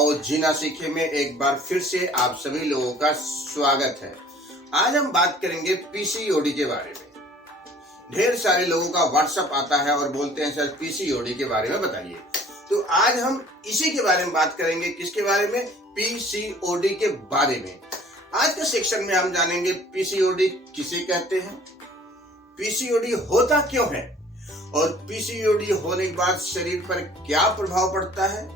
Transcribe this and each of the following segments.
आओ जीना सीखे में एक बार फिर से आप सभी लोगों का स्वागत है। आज हम बात करेंगे पीसीओडी के बारे में। ढेर सारे लोगों का व्हाट्सएप आता है और बोलते हैं सर पीसीओडी के बारे में बताइए। तो आज हम इसी के बारे में बात करेंगे। किसके बारे में? पीसीओडी के बारे में। आज के सेक्शन में हम जानेंगे पीसीओडी किसे कहते हैं, पीसीओडी होता क्यों है और पीसीओडी होने के बाद शरीर पर क्या प्रभाव पड़ता है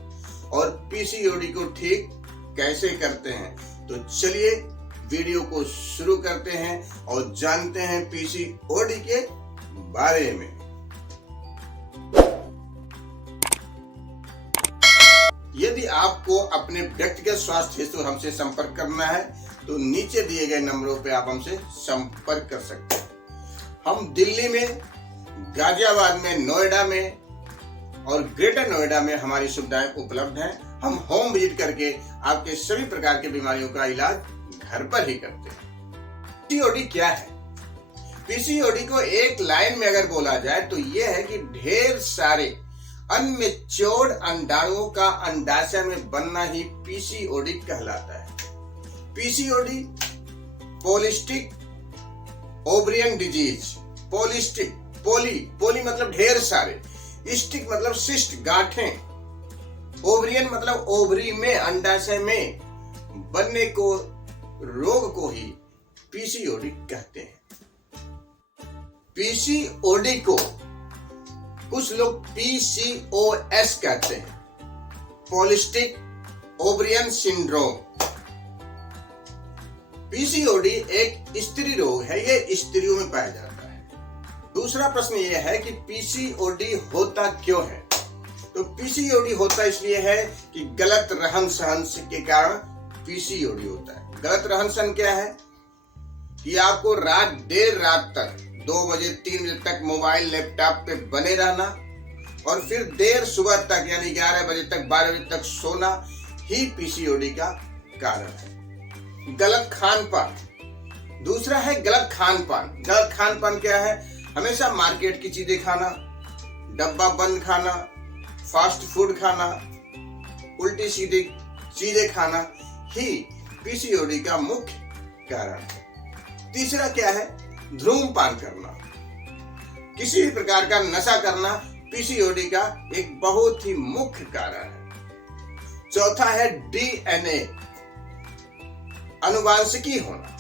और पीसीओडी को ठीक कैसे करते हैं। तो चलिए वीडियो को शुरू करते हैं और जानते हैं पीसीओडी के बारे में। यदि आपको अपने व्यक्तिगत स्वास्थ्य हेतु हमसे संपर्क करना है तो नीचे दिए गए नंबरों पे आप हमसे संपर्क कर सकते हैं। हम दिल्ली में, गाजियाबाद में, नोएडा में और ग्रेटर नोएडा में हमारी सुविधाएं उपलब्ध हैं। हम होम विजिट करके आपके सभी प्रकार की बीमारियों का इलाज घर पर ही करते हैं। पीसीओडी क्या है? पीसीओडी को एक लाइन में अगर बोला जाए तो यह है कि ढेर सारे अनमेच्योर्ड अंडाणुओं का अंडाशय में बनना ही पीसीओडी कहलाता है। PCOD polycystic ovarian disease. Polycystic, poly मतलब ढेर सारे, स्टिक मतलब सिस्ट गांठें, ओवरियन मतलब ओवरी में, अंडाशय में बनने को रोग को ही पीसीओडी कहते हैं। पीसीओडी को कुछ लोग पीसीओएस कहते हैं, पॉलिस्टिक ओवरियन सिंड्रोम। पीसीओडी एक स्त्री रोग है, ये स्त्रियों में पाया जाता है। दूसरा प्रश्न यह है कि पीसीओडी होता क्यों है? तो पीसीओडी होता इसलिए है कि गलत रहन सहन के कारण पीसीओडी होता है। गलत रहन सहन क्या है? कि आपको देर रात तक 2 बजे 3 बजे तक मोबाइल लैपटॉप पे बने रहना और फिर देर सुबह तक यानी 11 बजे तक 12 बजे तक सोना ही पीसीओडी का कारण है। गलत खान पान दूसरा है गलत खान पान। गलत खान पान क्या है? हमेशा मार्केट की चीजें खाना, डब्बा बंद खाना, फास्ट फूड खाना, उल्टी सीधी चीजें खाना ही पीसीओडी का मुख्य कारण है। तीसरा क्या है? धूम्रपान करना, किसी भी प्रकार का नशा करना पीसीओडी का एक बहुत ही मुख्य कारण है। चौथा है डीएनए, अनुवांशिकी होना,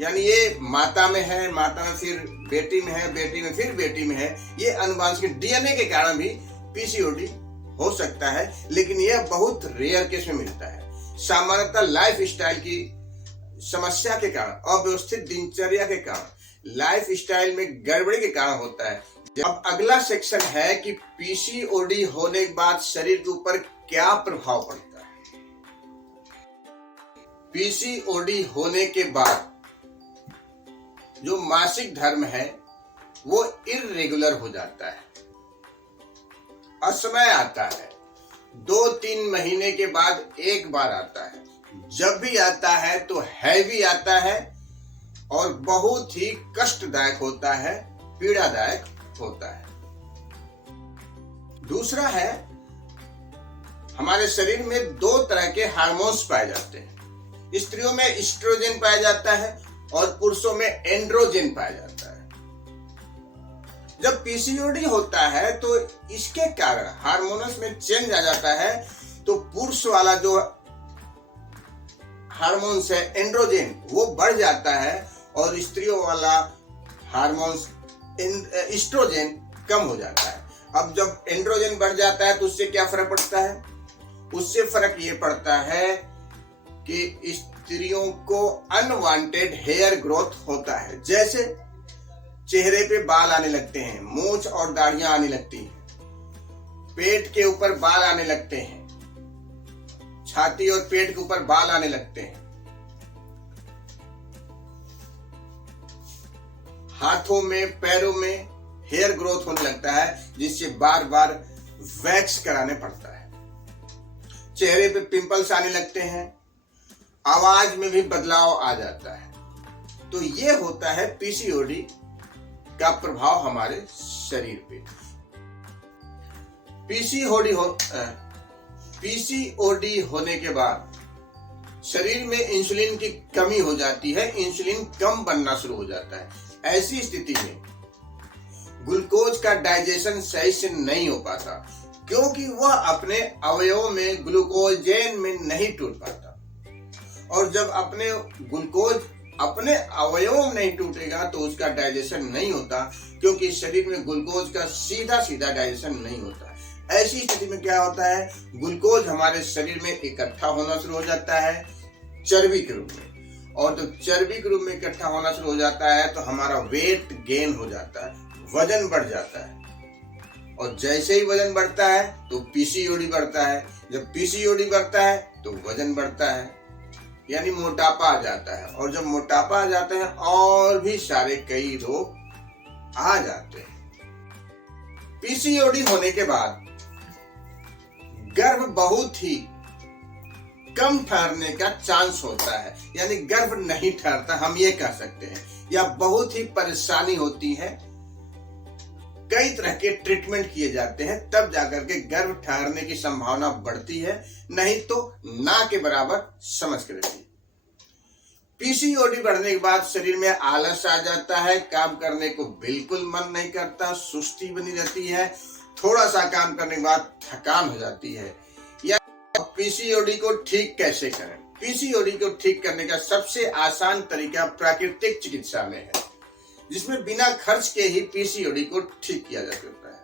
यानी ये माता में है, माता में फिर बेटी में है, बेटी में फिर बेटी में है। ये अनुवांशिक डीएनए के कारण भी पीसीओडी हो सकता है, लेकिन यह बहुत रेयर केस में मिलता है। सामान्यतः लाइफ स्टाइल की समस्या के कारण, अव्यवस्थित दिनचर्या के कारण, लाइफ स्टाइल में गड़बड़ी के कारण होता है। अब अगला सेक्शन है कि पीसीओडी होने के बाद शरीर के ऊपर क्या प्रभाव पड़ता है। पीसीओडी होने के बाद जो मासिक धर्म है वो इर्रेगुलर हो जाता है, असमय आता है, 2-3 महीने के बाद एक बार आता है। जब भी आता है तो हैवी आता है और बहुत ही कष्टदायक होता है, पीड़ादायक होता है। दूसरा है, हमारे शरीर में 2 तरह के हार्मोन्स पाए जाते हैं। स्त्रियों में एस्ट्रोजन पाया जाता है और पुरुषों में एंड्रोजन पाया जाता है। जब पीसीओडी होता है तो इसके कारण हार्मोन्स में चेंज आ जाता है, तो पुरुष वाला जो हार्मोन्स है एंड्रोजन वो बढ़ जाता है और स्त्रियों वाला हार्मोन्स एस्ट्रोजन कम हो जाता है। अब जब एंड्रोजन बढ़ जाता है तो उससे क्या फर्क पड़ता है? उससे फर्क ये पड़ता है कि स्त्रियों को अनवांटेड हेयर ग्रोथ होता है। जैसे चेहरे पे बाल आने लगते हैं, मूंछ और दाढ़ियां आने लगती हैं, पेट के ऊपर बाल आने लगते हैं, छाती और पेट के ऊपर बाल आने लगते हैं, हाथों में पैरों में हेयर ग्रोथ होने लगता है, जिससे बार बार वैक्स कराने पड़ता है। चेहरे पे पिंपल्स आने लगते हैं, आवाज में भी बदलाव आ जाता है। तो ये होता है पीसीओडी का प्रभाव हमारे शरीर पे। पीसीओडी होने के बाद शरीर में इंसुलिन की कमी हो जाती है, इंसुलिन कम बनना शुरू हो जाता है। ऐसी स्थिति में ग्लूकोज का डाइजेशन सही से नहीं हो पाता, क्योंकि वह अपने अवयवों में ग्लूकोजेन में नहीं टूट पाता। और जब अपने ग्लूकोज अपने अवयवों में नहीं टूटेगा तो उसका डाइजेशन नहीं होता, क्योंकि शरीर में ग्लूकोज का सीधा सीधा डाइजेशन नहीं होता। ऐसी स्थिति में क्या होता है, ग्लूकोज हमारे शरीर में इकट्ठा होना शुरू हो जाता है चर्बी के रूप में, और जब चर्बी के रूप में इकट्ठा होना शुरू हो जाता है तो हमारा वेट गेन हो जाता है, वजन बढ़ जाता है। और जैसे ही वजन बढ़ता है तो पीसीओडी बढ़ता है, जब पीसीओडी बढ़ता है तो वजन बढ़ता है, यानी मोटापा आ जाता है। और जब मोटापा आ जाता है और भी सारे कई रोग आ जाते हैं। पीसीओडी होने के बाद गर्भ बहुत ही कम ठहरने का चांस होता है, यानी गर्भ नहीं ठहरता, हम ये कह सकते हैं, या बहुत ही परेशानी होती है। कई तरह के ट्रीटमेंट किए जाते हैं, तब जाकर के गर्भ ठहरने की संभावना बढ़ती है, नहीं तो ना के बराबर समझ कर रखिए। पीसीओडी बढ़ने के बाद शरीर में आलस आ जाता है, काम करने को बिल्कुल मन नहीं करता, सुस्ती बनी रहती है, थोड़ा सा काम करने के बाद थकान हो जाती है। या पीसीओडी को ठीक कैसे करें? पीसीओडी को ठीक करने का सबसे आसान तरीका प्राकृतिक चिकित्सा में है, जिसमें बिना खर्च के ही पीसीओडी को ठीक किया जा सकता है।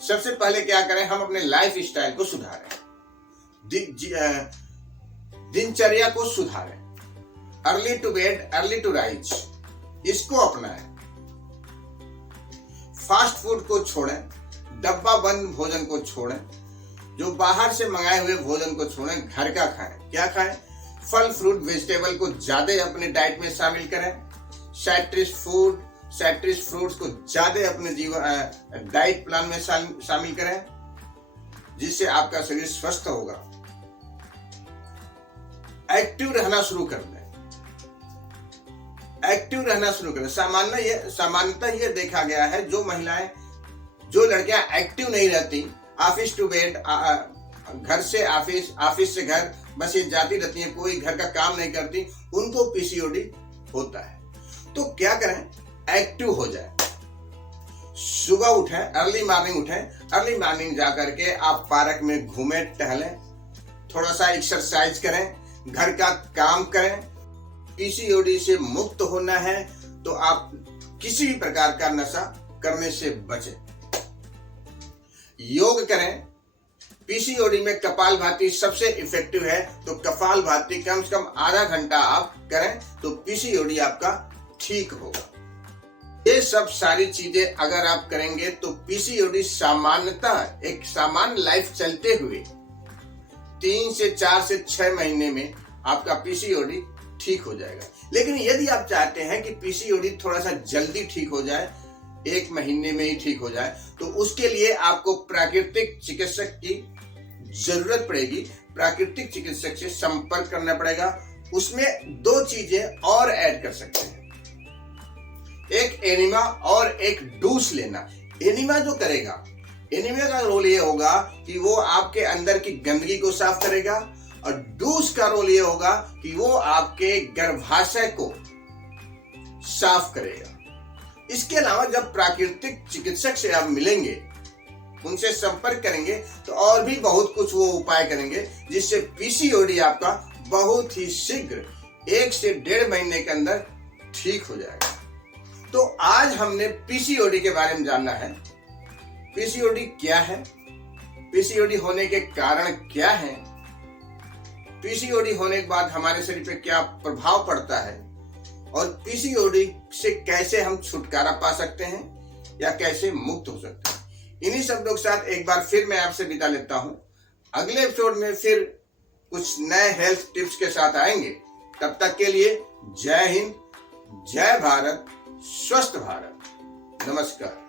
सबसे पहले क्या करें, हम अपने लाइफ स्टाइल को सुधारें, दिनचर्या को सुधारें, early to bed early to rise, इसको अपनाएं। फास्ट फूड को छोड़ें, डब्बा बंद भोजन को छोड़ें, जो बाहर से मंगाए हुए भोजन को छोड़ें, घर का खाएं। क्या खाएं? फल फ्रूट वेजिटेबल को ज्यादा अपने डाइट में शामिल करें, साइट्रस फ्रूट्स को ज्यादा अपने जीवन डाइट प्लान में शामिल करें, जिससे आपका शरीर स्वस्थ होगा। एक्टिव रहना शुरू कर दें, एक्टिव रहना शुरू करें। सामान्यतः ये देखा गया है, जो लड़कियां एक्टिव नहीं रहती, ऑफिस टू बेड, घर से ऑफिस, ऑफिस से घर, बस ये जाती रहती हैं, कोई घर का काम नहीं करती, उनको पीसीओडी होता है। तो क्या करें, एक्टिव हो जाए। सुबह उठें, अर्ली मॉर्निंग उठें, अर्ली मॉर्निंग जाकर के आप पार्क में घूमें, टहलें, थोड़ा सा एक्सरसाइज करें, घर का काम करें। पीसीओडी से मुक्त होना है तो आप किसी भी प्रकार का नशा करने से बचें। योग करें। पीसीओडी में कपालभाति सबसे इफेक्टिव है, तो कपालभाति कम से कम आधा घंटा आप करें तो पीसीओडी आपका ठीक होगा। ये सब सारी चीजें अगर आप करेंगे तो पीसीओडी सामान्यतः एक सामान्य लाइफ चलते हुए 3 से 4 से 6 महीने में आपका पीसीओडी ठीक हो जाएगा। लेकिन यदि आप चाहते हैं कि पीसीओडी थोड़ा सा जल्दी ठीक हो जाए, 1 महीने में ही ठीक हो जाए, तो उसके लिए आपको प्राकृतिक चिकित्सक की जरूरत पड़ेगी। प्राकृतिक चिकित्सक से संपर्क करना पड़ेगा। उसमें 2 चीजें और ऐड कर सकते हैं, एक एनिमा और एक डूस लेना। एनिमा जो करेगा, एनीमिया का रोल ये होगा कि वो आपके अंदर की गंदगी को साफ करेगा, और डूस का रोल ये होगा कि वो आपके गर्भाशय को साफ करेगा। इसके अलावा जब प्राकृतिक चिकित्सक से आप मिलेंगे, उनसे संपर्क करेंगे, तो और भी बहुत कुछ वो उपाय करेंगे, जिससे पीसीओडी आपका बहुत ही शीघ्र 1 से 1.5 महीने के अंदर ठीक हो जाएगा। तो आज हमने पीसीओडी के बारे में जानना है। पीसीओडी क्या है, पीसीओडी होने के कारण क्या है, पीसीओडी होने के बाद हमारे शरीर पे क्या प्रभाव पड़ता है, और पीसीओडी से कैसे हम छुटकारा पा सकते हैं या कैसे मुक्त हो सकते हैं। इन्हीं शब्दों के साथ एक बार फिर मैं आपसे विदा लेता हूं। अगले एपिसोड में फिर कुछ नए हेल्थ टिप्स के साथ आएंगे। तब तक के लिए जय हिंद, जय भारत, स्वस्थ भारत। नमस्कार।